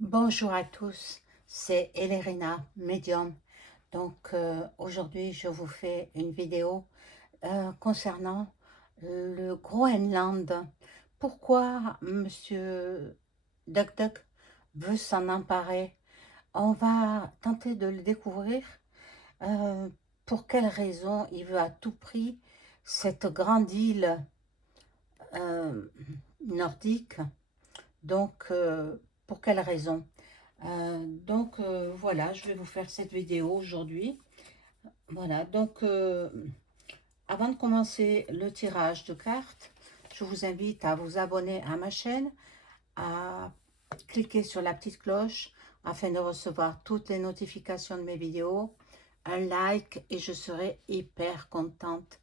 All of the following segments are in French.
Bonjour à tous, c'est Elerina, médium. Aujourd'hui, je vous fais une vidéo concernant le Groenland. Pourquoi Monsieur Duck Duck veut s'en emparer? On va tenter de le découvrir. Euh, pour quelle raison il veut à tout prix cette grande île euh, nordique? Donc, pour quelle raison? Voilà, je vais vous faire cette vidéo aujourd'hui. Voilà, avant de commencer le tirage de cartes, je vous invite à vous abonner à ma chaîne, à cliquer sur la petite cloche afin de recevoir toutes les notifications de mes vidéos, un like et je serai hyper contente.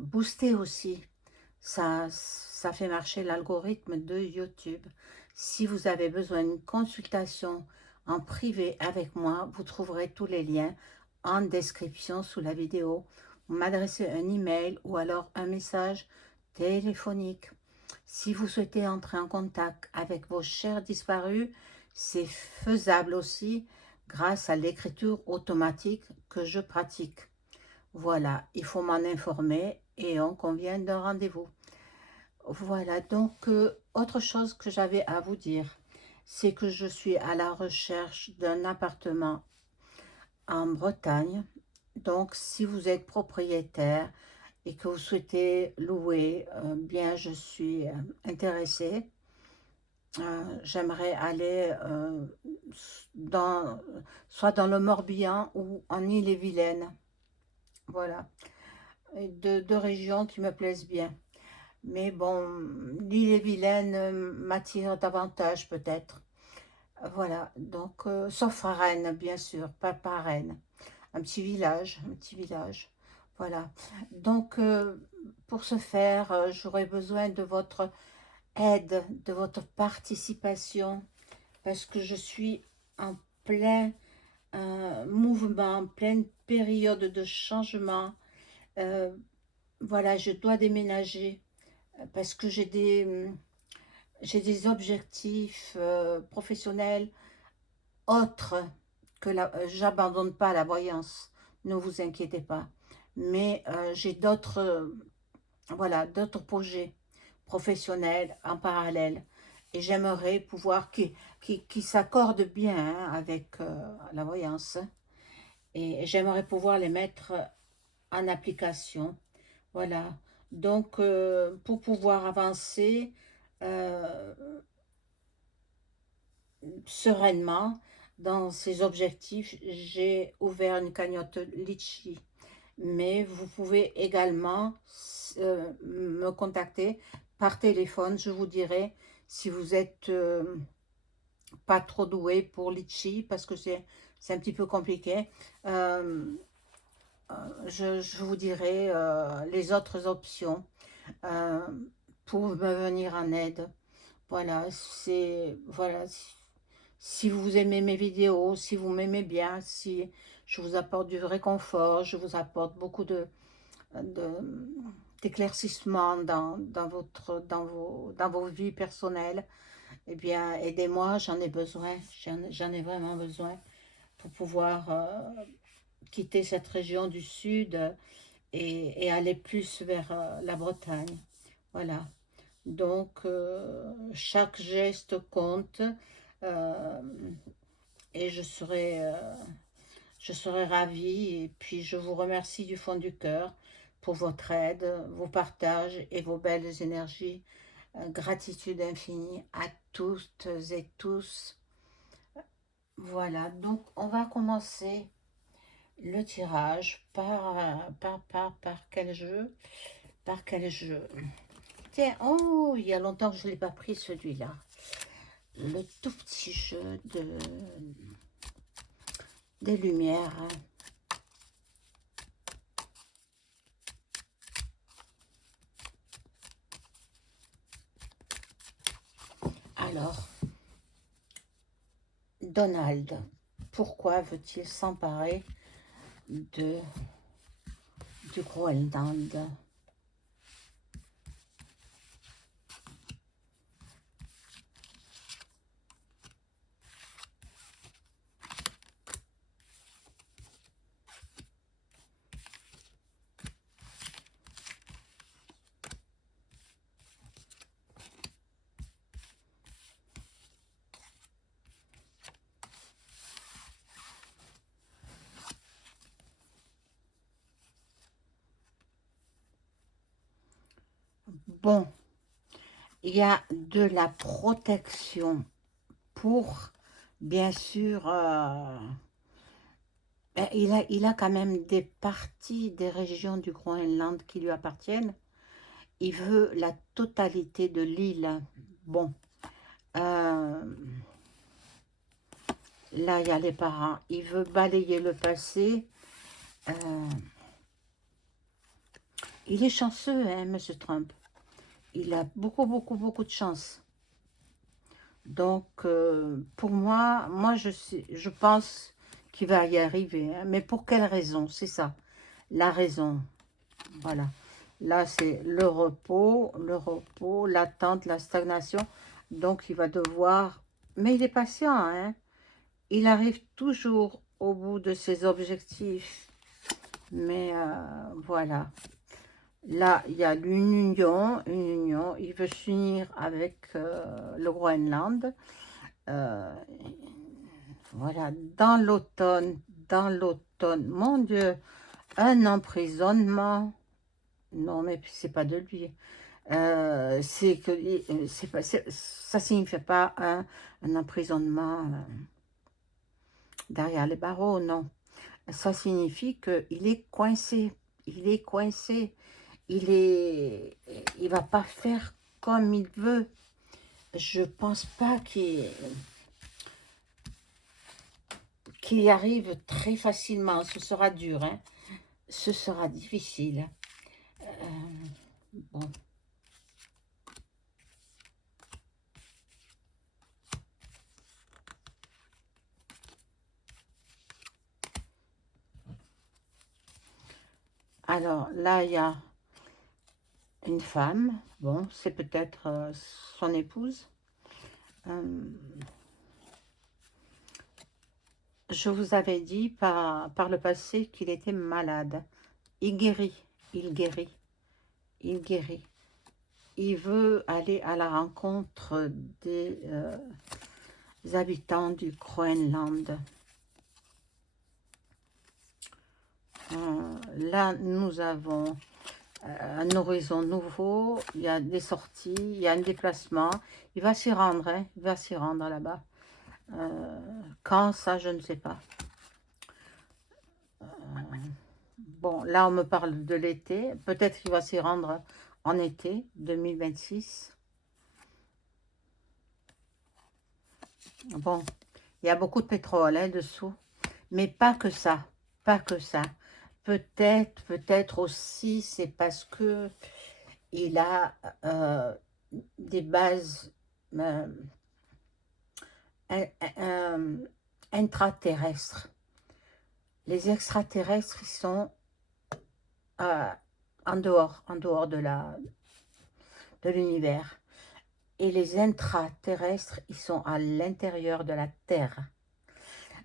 Booster aussi, ça fait marcher l'algorithme de YouTube. Si vous avez besoin d'une consultation en privé avec moi, vous trouverez tous les liens en description sous la vidéo. Vous m'adressez un email ou alors un message téléphonique. Si vous souhaitez entrer en contact avec vos chers disparus, c'est faisable aussi grâce à l'écriture automatique que je pratique. Voilà, il faut m'en informer et on convient d'un rendez-vous. Voilà, autre chose que j'avais à vous dire, c'est que je suis à la recherche d'un appartement en Bretagne. Donc, si vous êtes propriétaire et que vous souhaitez louer, bien, je suis intéressée. J'aimerais aller dans, soit dans le Morbihan ou en Ille-et-Vilaine. Voilà, et deux régions qui me plaisent bien. Mais bon, l'île-et-Vilaine m'attire davantage peut-être. Voilà, sauf à Rennes, bien sûr, pas à Rennes. Un petit village. Voilà. Donc, pour ce faire, j'aurais besoin de votre aide, de votre participation, parce que je suis en plein mouvement, en pleine période de changement. Euh, voilà, je dois déménager parce que j'ai des objectifs professionnels autres que j'abandonne pas la voyance, ne vous inquiétez pas. Mais j'ai voilà, d'autres projets professionnels en parallèle et j'aimerais pouvoir qui s'accordent bien hein, avec la voyance et j'aimerais pouvoir les mettre en application. Voilà. Pour pouvoir avancer, euh, sereinement dans ces objectifs, j'ai ouvert une cagnotte Litchi. Mais vous pouvez également me contacter par téléphone. Je vous dirai si vous êtes pas trop doué pour Litchi parce que c'est un petit peu compliqué. Euh, je vous dirai les autres options euh, pour me venir en aide. Voilà. Si vous aimez mes vidéos, si vous m'aimez bien, si je vous apporte du réconfort, je vous apporte beaucoup de- d'éclaircissement dans vos vies personnelles, eh bien, aidez-moi, j'en ai besoin, j'en ai vraiment besoin pour pouvoir quitter cette région du sud et aller plus vers la Bretagne. Voilà. Chaque geste compte euh, et je serai ravie et puis je vous remercie du fond du cœur pour votre aide, vos partages et vos belles énergies. Gratitude infinie à toutes et tous. Voilà, donc on va commencer le tirage par quel jeu? Par quel jeu? Tiens, oh, il y a longtemps que je ne l'ai pas pris celui-là. Le tout petit jeu des lumières. Alors, Donald, pourquoi veut-il s'emparer de, du Groenland? bon, il y a de la protection pour, bien sûr, il a quand même des parties, des régions du Groenland qui lui appartiennent. Il veut la totalité de l'île. Bon, euh, là, il y a les parents. Il veut balayer le passé. Euh, il est chanceux, hein, Monsieur Trump. Il a beaucoup, beaucoup, beaucoup de chance. Donc, pour moi, je pense qu'il va y arriver. Hein. Mais pour quelle raison? C'est ça, la raison. Voilà. Là, c'est le repos, l'attente, la stagnation. Donc, il va devoir... Mais il est patient, hein. Il arrive toujours au bout de ses objectifs. Mais voilà. Là, il y a une union. Il veut s'unir avec le Groenland. Euh, voilà, dans l'automne, mon Dieu, un emprisonnement. Non, mais c'est pas de lui. C'est que c'est pas, ça signifie pas un emprisonnement derrière les barreaux, non. Ça signifie qu'il est coincé. Il est coincé. Il va pas faire comme il veut. Je pense pas qu'il y arrive très facilement. Ce sera dur, hein. Ce sera difficile. Bon. Alors, là, il y a une femme. Bon, c'est peut-être son épouse. Je vous avais dit par le passé qu'il était malade. Il guérit, il guérit, il guérit. Il veut aller à la rencontre des habitants du Groenland. Là, nous avons un horizon nouveau, il y a des sorties, il y a un déplacement. Il va s'y rendre, hein, il va s'y rendre là-bas. Quand, ça, je ne sais pas. Bon, là, on me parle de l'été. Peut-être qu'il va s'y rendre en été 2026. Bon, il y a beaucoup de pétrole hein, dessous. Mais pas que ça. Pas que ça. Peut-être aussi, c'est parce que il a des bases intraterrestres. Les extraterrestres, ils sont en dehors de l'univers. Et les intraterrestres, ils sont à l'intérieur de la Terre.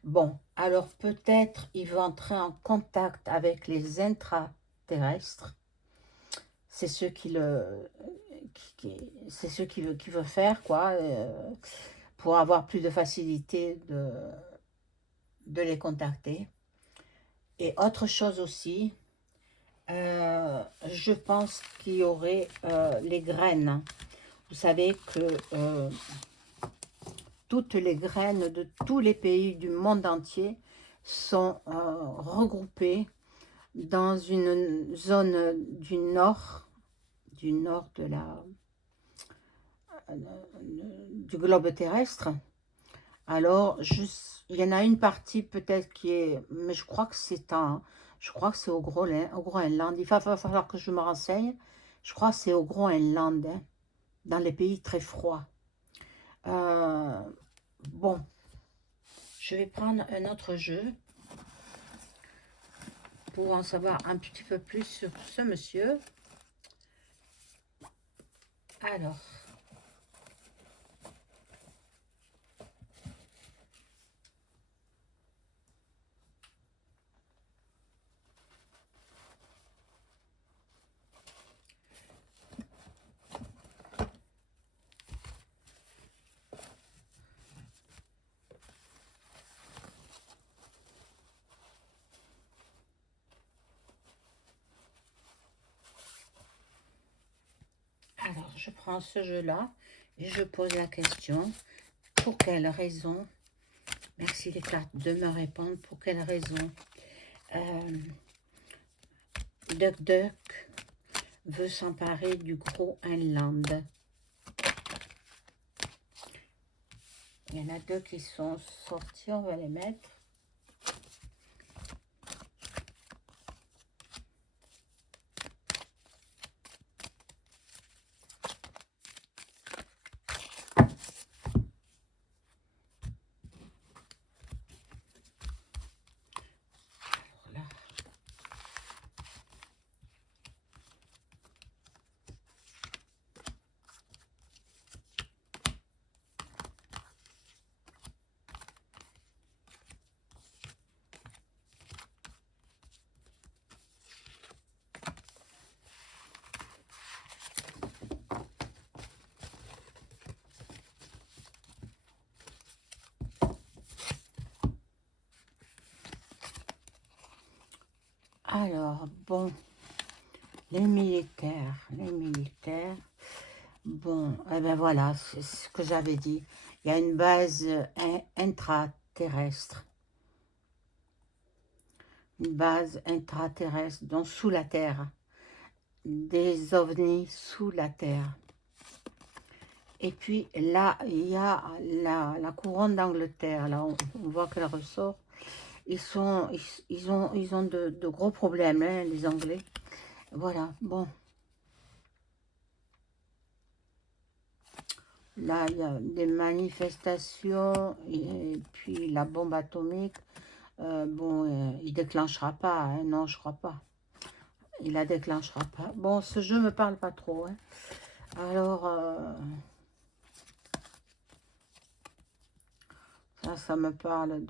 Bon, alors peut-être il va entrer en contact avec les intraterrestres. C'est ce qu'il c'est ce qu'il veut faire, quoi, pour avoir plus de facilité de les contacter. Et autre chose aussi, je pense qu'il y aurait les graines. Vous savez que toutes les graines de tous les pays du monde entier sont regroupées dans une zone du nord de du globe terrestre. Alors, il y en a une partie peut-être qui est, mais je crois que c'est au Groenland. Il va falloir que je me renseigne. Je crois que c'est au Groenland, hein, dans les pays très froids. Bon, je vais prendre un autre jeu pour en savoir un petit peu plus sur ce monsieur. Alors, je prends ce jeu-là et je pose la question. Pour quelle raison? Merci les cartes de me répondre. Pour quelle raison Duck Duck veut s'emparer du Groenland? Il y en a deux qui sont sortis, on va les mettre. Là. Alors, bon, les militaires, bon, eh ben voilà, c'est ce que j'avais dit. Il y a une base intraterrestre, donc sous la Terre, des ovnis sous la Terre. Et puis là, il y a la couronne d'Angleterre, là, on voit qu'elle ressort. Ils ont de gros problèmes, hein, les Anglais. Voilà, bon. Là, il y a des manifestations et puis la bombe atomique. Bon, il déclenchera pas, hein, non, je crois pas. Il la déclenchera pas. Bon, ce jeu me parle pas trop. Hein. Alors, ça me parle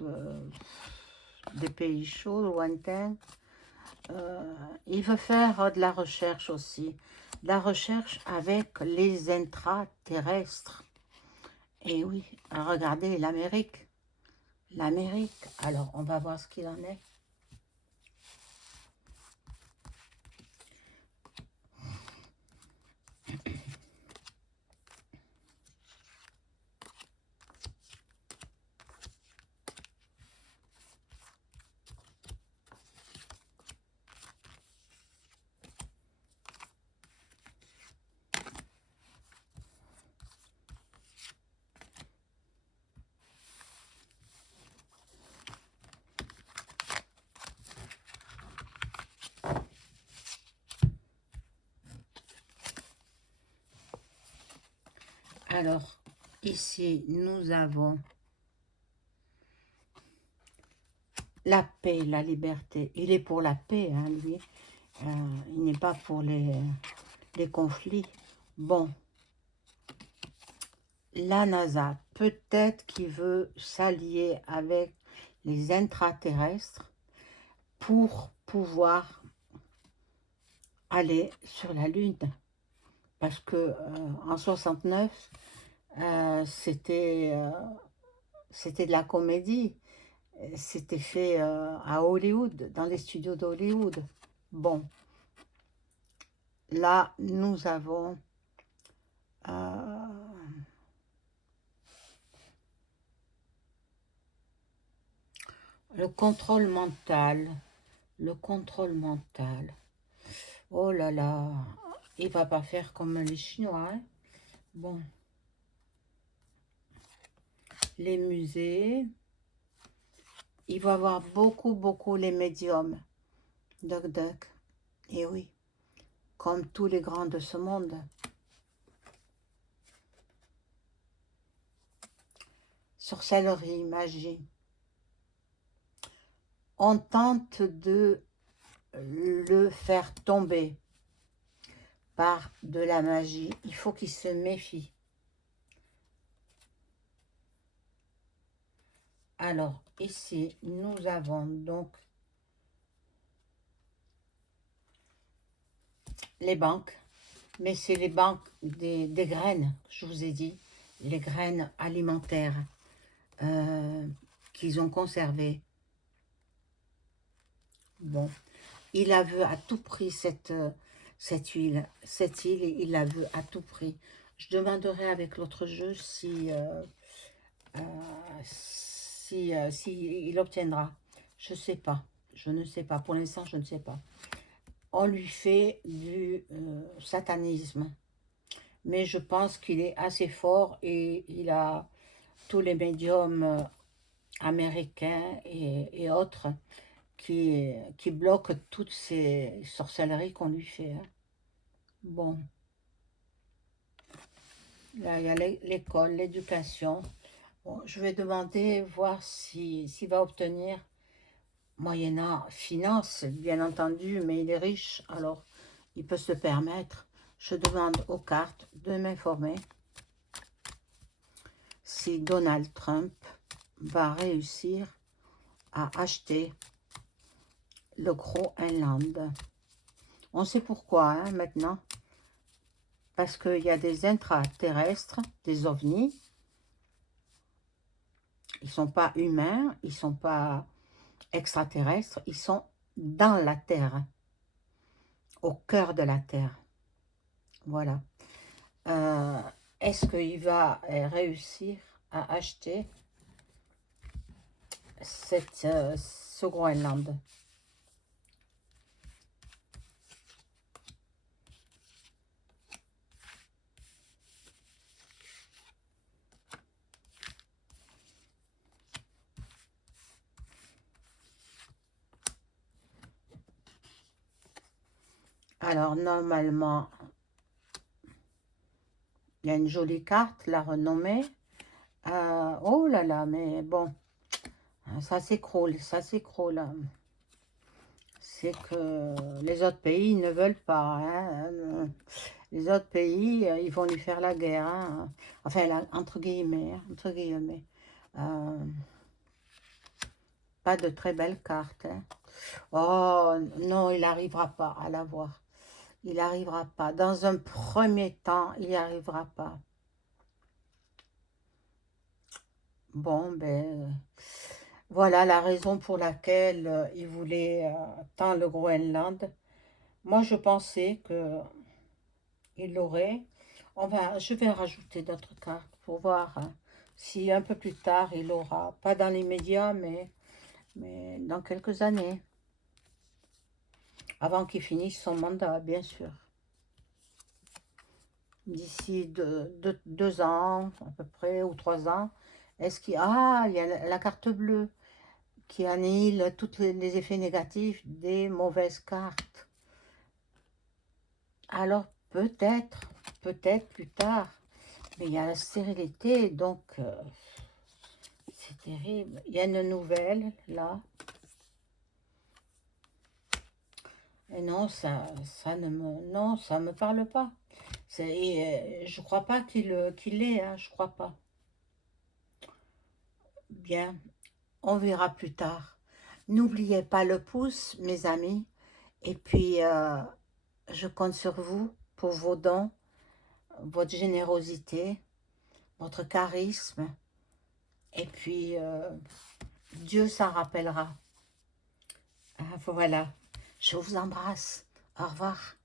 des pays chauds, lointains. Il veut faire de la recherche aussi. De la recherche avec les intraterrestres. Et oui, regardez l'Amérique. L'Amérique. Alors, on va voir ce qu'il en est. Alors, ici, nous avons la paix, la liberté. Il est pour la paix, hein, lui. Il n'est pas pour les conflits. Bon, la NASA, peut-être qu'il veut s'allier avec les intraterrestres pour pouvoir aller sur la Lune. Parce que en 69, c'était de la comédie. C'était fait à Hollywood, dans les studios d'Hollywood. Bon, là, nous avons le contrôle mental. Le contrôle mental. Oh là là, il va pas faire comme les Chinois. Hein. Bon. Les musées. Il va avoir beaucoup les médiums. Duck Duck. Et oui, comme tous les grands de ce monde. Sorcellerie, magie. On tente de le faire tomber par de la magie. Il faut qu'il se méfie. Alors, ici, nous avons donc les banques. Mais c'est les banques des graines, je vous ai dit. Les graines alimentaires qu'ils ont conservées. Bon, il a vu à tout prix cette cette île, il la veut à tout prix. Je demanderai avec l'autre jeu euh, si il obtiendra. Je sais pas. Je ne sais pas. Pour l'instant, je ne sais pas. On lui fait du satanisme. Mais je pense qu'il est assez fort et il a tous les médiums américains et autres qui bloquent toutes ces sorcelleries qu'on lui fait. Hein. Bon, là, il y a l'école, l'éducation. Bon, je vais demander, voir s'il va obtenir, moyennant finance, bien entendu, mais il est riche, alors il peut se permettre. Je demande aux cartes de m'informer si Donald Trump va réussir à acheter le Groenland. On sait pourquoi, hein, maintenant. Parce qu'il y a des intraterrestres, des ovnis. Ils ne sont pas humains, ils ne sont pas extraterrestres, ils sont dans la Terre, au cœur de la Terre. Voilà. Euh, Est-ce qu'il va réussir à acheter ce Groenland? Alors, normalement, il y a une jolie carte, la renommée. Oh là là, mais bon, ça s'écroule, ça s'écroule. C'est que les autres pays ne veulent pas. Hein. Les autres pays, ils vont lui faire la guerre. Hein. Enfin, entre guillemets. Hein, entre guillemets. Euh, Pas de très belles cartes. Hein. Oh, non, il n'arrivera pas à l'avoir. Il n'arrivera pas. Dans un premier temps, il n'y arrivera pas. Bon, ben, voilà la raison pour laquelle il voulait tant le Groenland. Moi, je pensais que il l'aurait. Je vais rajouter d'autres cartes pour voir hein, si un peu plus tard il l'aura. Pas dans l'immédiat, mais dans quelques années. Avant qu'il finisse son mandat, bien sûr. D'ici 2 ans, à peu près, ou 3 ans. Est-ce qu'il... Ah, il y a la carte bleue qui annihile tous les effets négatifs des mauvaises cartes. Alors, peut-être plus tard. Mais il y a la stérilité, donc c'est terrible. Il y a une nouvelle, là. Et non, ça me parle pas. Je crois pas qu'il l'ait, hein, je crois pas. Bien, on verra plus tard. N'oubliez pas le pouce, mes amis. Et puis, je compte sur vous pour vos dons, votre générosité, votre charisme. Et puis, Dieu s'en rappellera. Voilà. Je vous embrasse. Au revoir.